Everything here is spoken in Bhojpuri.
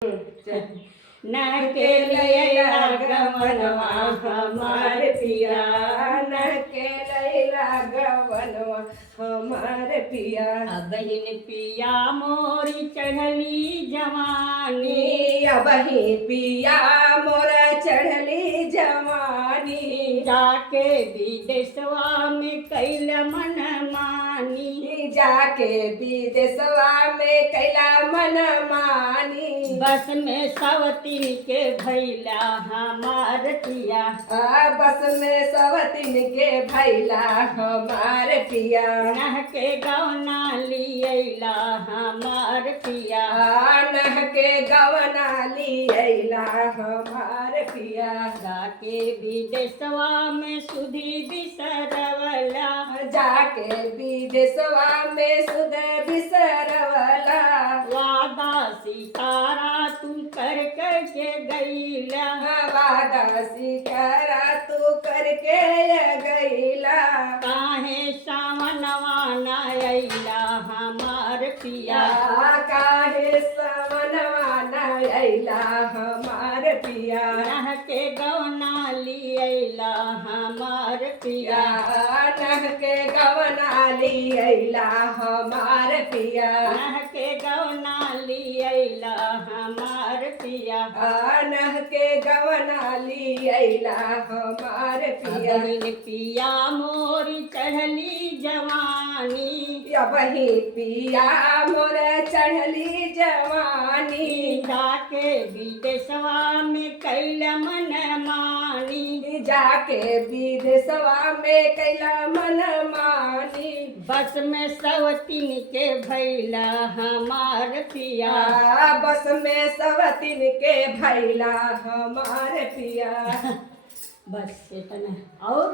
न के लैला गवनवा हमार पिया, न के लैला गवनवा हमार पिया। बहिन पिया मोरी चढ़ली जवानी, अबही पिया मोर चढ़ली जवानी। जाके विदेशवा में कैल मन मानी, जाके विदेशवा में कैला मन मानी। बस में सवतीन के भैला हमार पिया, बस में सवतीन के भैला हमार पिया। नह के गवना लियला हमार पिया, नह के गवना लियला हमार पिया। जाके विदेशवा में सुधी बिसरवला, जाके विदेशवा में सुध बिसरवला। वादा सितारा तू कर के गईला, वादा सितारा तू करके गईला। काहे सावनवा न अइला हमार पिया, काहे सावनवा न अइला हमार पिया। नह के गवना लियला हमार पिया, नह के गवना लियला हमार पिया। नह के गवना लियला हमार पिया। नह के गवना लियला हमार पिया। बहिन पिया मोरी चढ़ली जवानी, अबही पिया मोर चढ़ली जवानी। जाके विदेशवा में कैल मन मानी, जाके विदेशवा में कैला मन मानी। बस में सवतीन के भैला हमार पिया, बस में सवतीन के भैला हमार पिया। बस इतना और